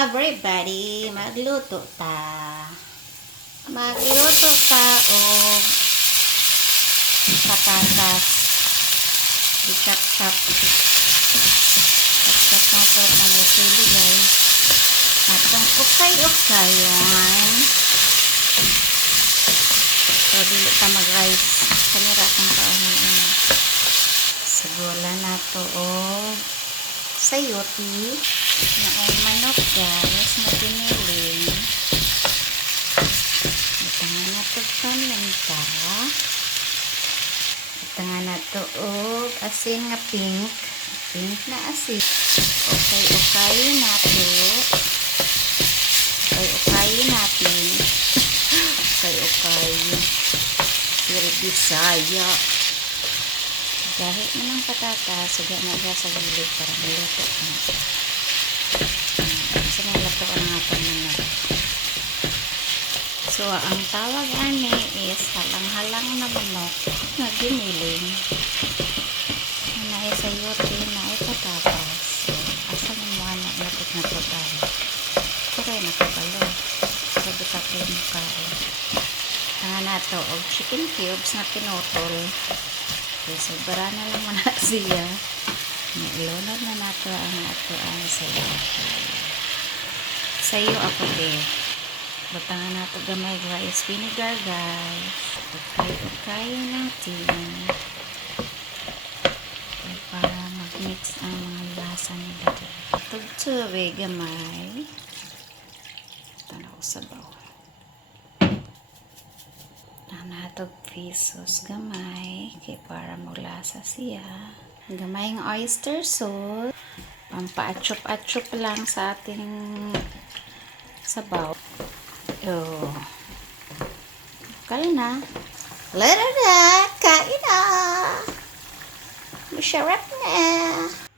everybody, magluto ta. Magluto ta og patatas. I-chop-chop. Chop-chop na to ang chili, guys. Atong ukay-ukayon. So, dili pa mag-rice. Kanira akong kaon. Sagula na to og sayote na ay manok, guys, na piniling. Itangan na to paminta. Itangan na to og asin nga pink. Pink na asin. Okay na to. Okay natin. Okay. Pero Bisaya. Dahil na ng patatas, saga na sa gilid para maluto na. Kasi nalato ko na nga manok. So, ang tawag ani is halang-halang na manok na giniling. Na ay sayote, na ay patatas. So, asa ng mga napot na to tayo. Ito kayo nakabalo. Sabi ka kayo makain. Tangan na to, og chicken cubes na pinutol. Okay, so bara na lang muna siya. Ilunod na nato ang ato ang sayo. Sayo ako din. Batangan nato gamay rice vinegar, guys. Okay natin. Okay, para mag-mix ang mga lasa nila. Tugtubig gamay. Tanaw sa baw. Natog pesos gamay kay para maglasa siya. Gamay ng oyster sauce, pampa-atchop lang sa ating sabaw. Kaya na. Later na, kain na. Masarap na.